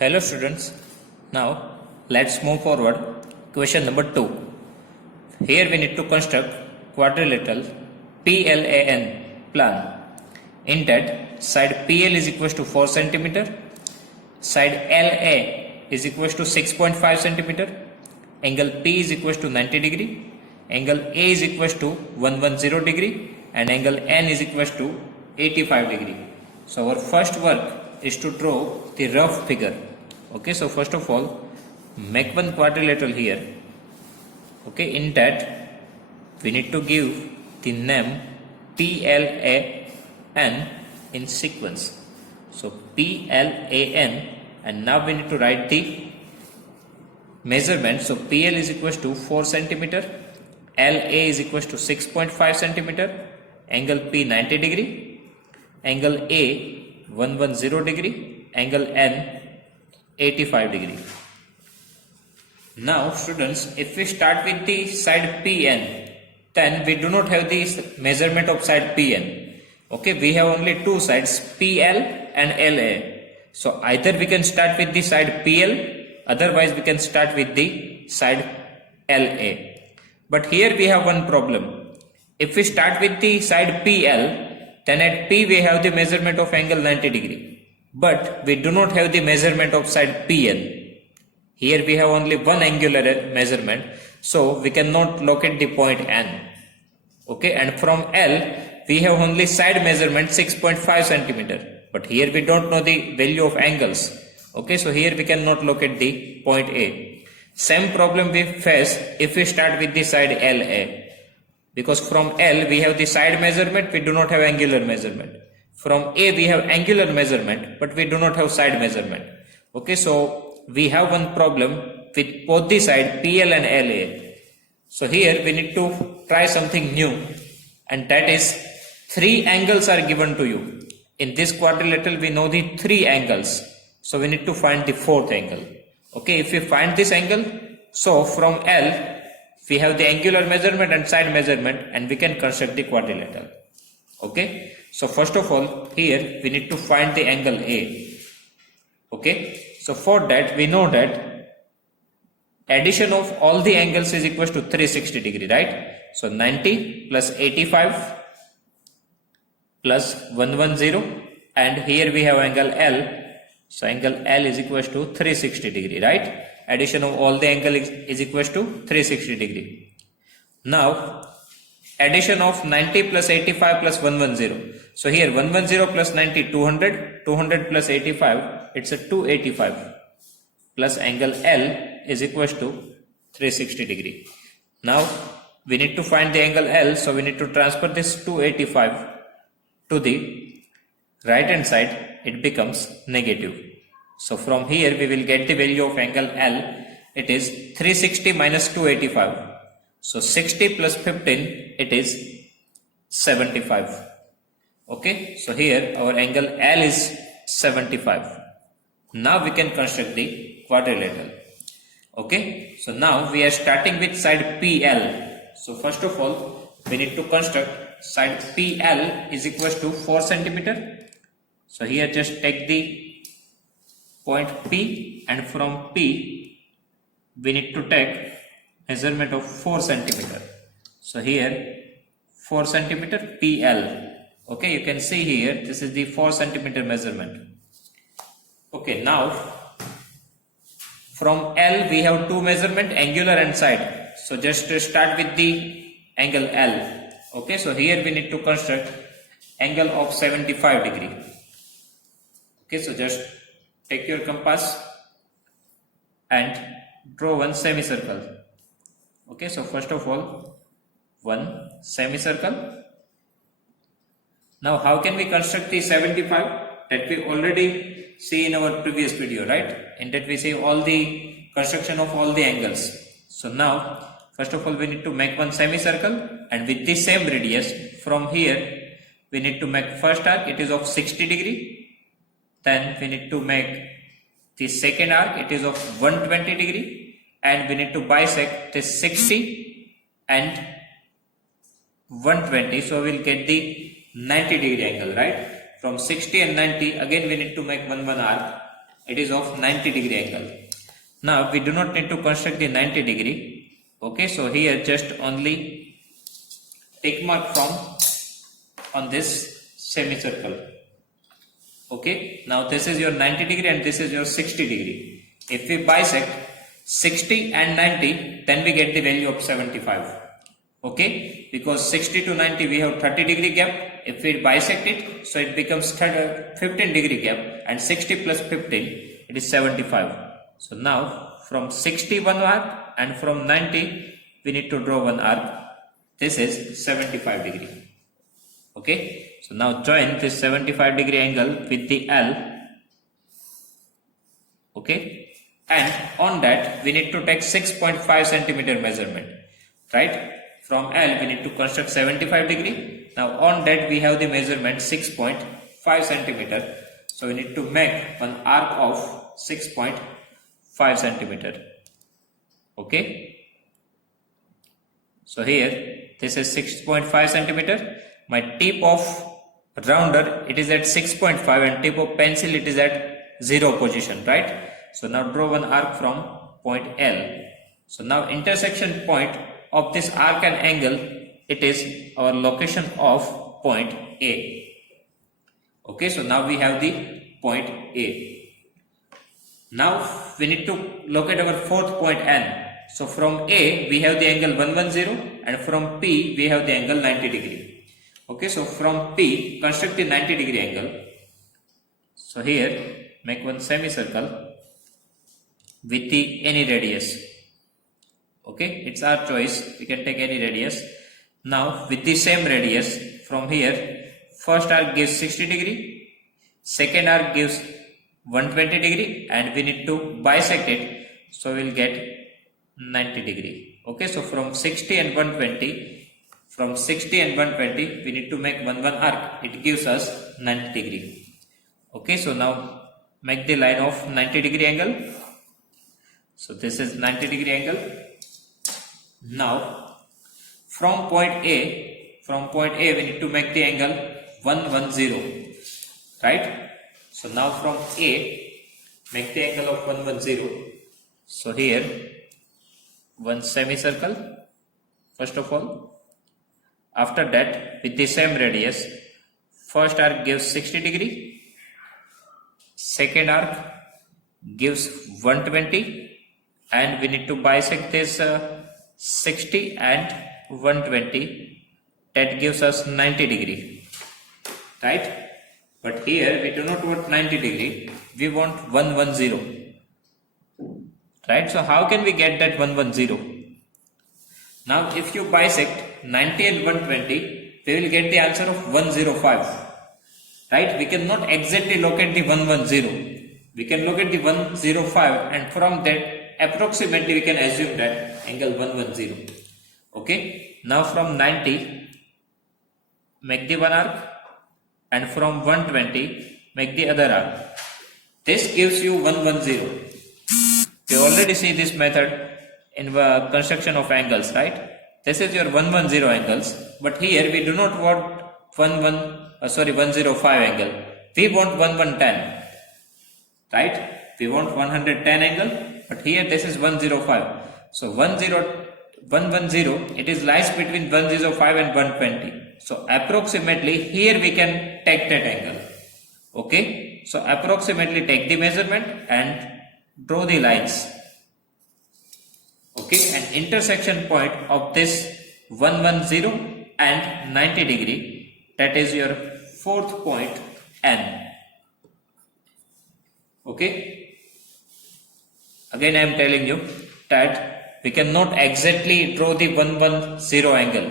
Hello students, now let's move forward. Question number 2. Here we need to construct quadrilateral PLAN plan. In that, side PL is equals to 4 centimeter, side LA is equals to 6.5 centimeter, angle P is equals to 90 degree, angle A is equals to 110 degree, and angle N is equals to 85 degree. So our first work is to draw the rough figure. Okay, so first of all, make one quadrilateral here. Okay, in that we need to give the name PLAN in sequence. So PLAN, and now we need to write the measurement. So PL is equals to 4 centimeter, LA is equals to 6.5 centimeter, angle P 90 degree, angle A 110 degree, angle N 85 degree. Now students, if we start with the side PN, then we do not have the measurement of side PN. Okay, we have only two sides, PL and LA. So either we can start with the side PL, otherwise we can start with the side LA. But here we have one problem. If we start with the side PL, then at P we have the measurement of angle 90 degree. But we do not have the measurement of side PN. Here we have only one angular measurement, so we cannot locate the point N. Okay, and from L we have only side measurement 6.5 centimeter. But here we don't know the value of angles. Okay, so here we cannot locate the point A. Same problem we face if we start with the side LA. Because from L we have the side measurement, we do not have angular measurement. From A we have angular measurement, but we do not have side measurement. Okay, so we have one problem with both the side PL and LA. So here we need to try something new, and that is 3 angles are given to you. In this quadrilateral we know the 3 angles. So we need to find the 4th angle. Okay, if we find this angle, so from L we have the angular measurement and side measurement, and we can construct the quadrilateral. Okay, so first of all, here we need to find the angle A. Okay, so for that we know that addition of all the angles is equal to 360 degree, right? So 90 plus 85 plus 110, and here we have angle L. So angle L is equal to 360 degree, right? Addition of all the angle is equal to 360 degree. Now addition of 90 plus 85 plus 110. So here 110 plus 90 200, 200 plus 85, it's a 285, plus angle L is equal to 360 degree. Now we need to find the angle L, so we need to transfer this 285 to the right hand side. It becomes negative. So from here we will get the value of angle L. It is 360 minus 285. So 60 plus 15, it is 75. Okay, so here our angle L is 75. Now we can construct the quadrilateral. Okay, so now we are starting with side PL. So first of all, we need to construct side PL is equals to 4 centimeter. So here just take the point P, and from P we need to take measurement of 4 centimeter. So here 4 centimeter PL. Okay, you can see here this is the 4 centimeter measurement. Okay, now from L we have two measurement, angular and side. So just start with the angle L. Okay, so here we need to construct angle of 75 degree. Okay, so just take your compass and draw one semicircle. Okay, so first of all, one semicircle. Now how can we construct the 75? That we already see in our previous video, right? In that we see all the construction of all the angles. So now first of all we need to make one semicircle, and with the same radius from here we need to make first arc, it is of 60 degree. Then we need to make the second arc, it is of 120 degree, and we need to bisect this 60 and 120, so we will get the 90 degree angle, right? From 60 and 90, again we need to make one arc, it is of 90 degree angle. Now we do not need to construct the 90 degree. Okay, so here just only tick mark from on this semicircle. Okay, now this is your 90 degree and this is your 60 degree. If we bisect 60 and 90, then we get the value of 75. Okay, because 60 to 90 we have 30 degree gap. If we bisect it, so it becomes 15 degree gap, and 60 plus 15, it is 75. So now from 60 one arc and from 90 we need to draw one arc. This is 75 degree. Okay, so now join this 75 degree angle with the L. Okay, and on that we need to take 6.5 centimeter measurement, right? From L we need to construct 75 degree. Now on that we have the measurement 6.5 centimeter. So we need to make one arc of 6.5 centimeter. Okay. So here this is 6.5 centimeter. My tip of rounder, it is at 6.5, and tip of pencil, it is at 0 position, right? So now draw one arc from point L. So now intersection point of this arc and angle, it is our location of point A. Okay, so now we have the point A. Now we need to locate our fourth point N. So from A we have the angle 110, and from P we have the angle 90 degree. Okay, so from P construct the 90 degree angle. So here make one semicircle with the any radius. Okay, it's our choice, we can take any radius. Now with the same radius, from here first arc gives 60 degree, second arc gives 120 degree, and we need to bisect it, so we'll get 90 degree. Okay, so from 60 and 120, from 60 and 120 we need to make one arc, it gives us 90 degree. Okay, so now make the line of 90 degree angle. So this is 90 degree angle. Now from point A we need to make the angle 110, right? So now from A make the angle of 110. So here one semicircle first of all. After that with the same radius, first arc gives 60 degree, second arc gives 120, and we need to bisect this 60 and 120, that gives us 90 degree, right? But here we do not want 90 degree, we want 110, right? So how can we get that 110? Now if you bisect 90 and 120, we will get the answer of 105, right? We cannot exactly locate the 110, we can locate the 105, and from that approximately we can assume that angle 110. Okay, now from 90 make the one arc, and from 120 make the other arc. This gives you 110. We already see this method in the construction of angles, right? This is your 110 angles, but here we do not want 105 angle. We want 1110, right? We want 110 angle, but here this is 105. So 110, it is lies between 105 and 120. So approximately here we can take that angle. Okay, so approximately take the measurement and draw the lines. Okay, an intersection point of this 110 and 90 degree, that is your fourth point N. Okay, again I am telling you that we cannot exactly draw the 110 angle.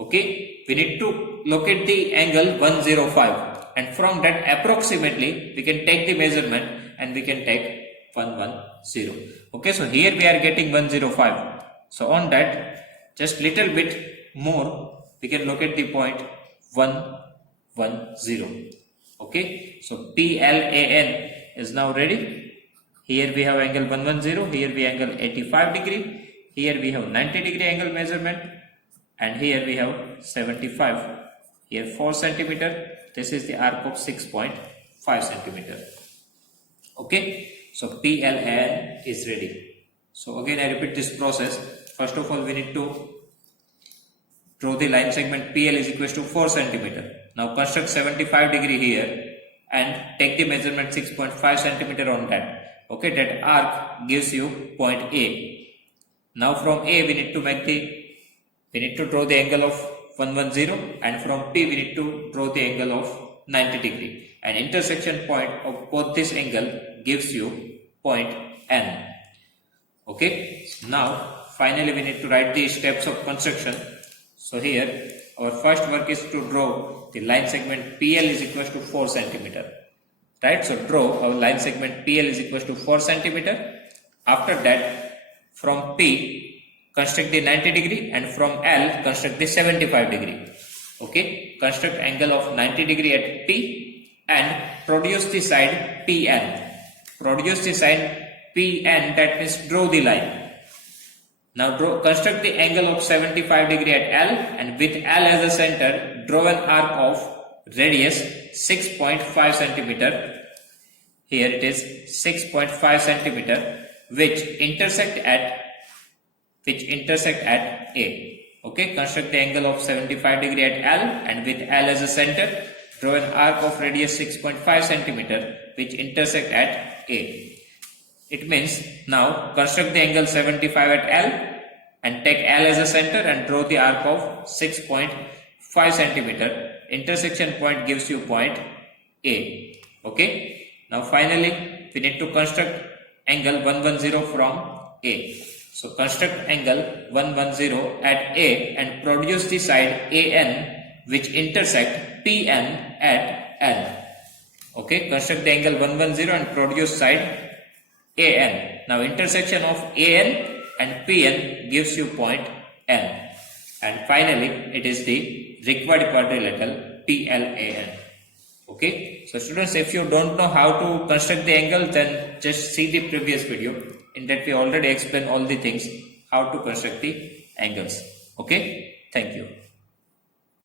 Okay, we need to locate the angle 105, and from that approximately we can take the measurement and we can take 110. Okay, so here we are getting 105. So on that, just little bit more, we can locate the point 110. Okay, so PLAN is now ready. Here we have angle 110, here we angle 85 degree, here we have 90 degree angle measurement, and here we have 75. Here 4 centimeter. This is the arc of 6.5 centimeter. Okay, so PLAN is ready. So again I repeat this process. First of all, we need to draw the line segment PL is equal to 4 cm. Now construct 75 degree here and take the measurement 6.5 cm on that. Okay, that arc gives you point A. Now from A we need to draw the angle of 110, and from P we need to draw the angle of 90 degree, and intersection point of both this angle gives you point N. Okay, now finally we need to write the steps of construction. So here our first work is to draw the line segment PL is equal to 4 cm. Right, so draw our line segment PL is equal to 4 cm. After that, from P construct the 90 degree, and from L construct the 75 degree. Okay, construct angle of 90 degree at P and produce the side PN. Produce the side PN, that means draw the line. Now construct the angle of 75 degree at L, and with L as a center, draw an arc of radius 6.5 centimeter. Here it is 6.5 centimeter, which intersect at A. Okay, construct the angle of 75 degree at L, and with L as a center, draw an arc of radius 6.5 centimeter, which intersect at A. It means now construct the angle 75 at L and take L as a center and draw the arc of 6.5 centimeter. Intersection point gives you point A. Okay. Now finally we need to construct angle 110 from A. So construct angle 110 at A and produce the side AN which intersect PN at N. Okay, construct the angle 110 and produce side AN. Now intersection of AN and PN gives you point N. And finally it is the required quadrilateral PLAN. Okay, so students, if you don't know how to construct the angle, then just see the previous video. In that we already explained all the things how to construct the angles. Okay, thank you.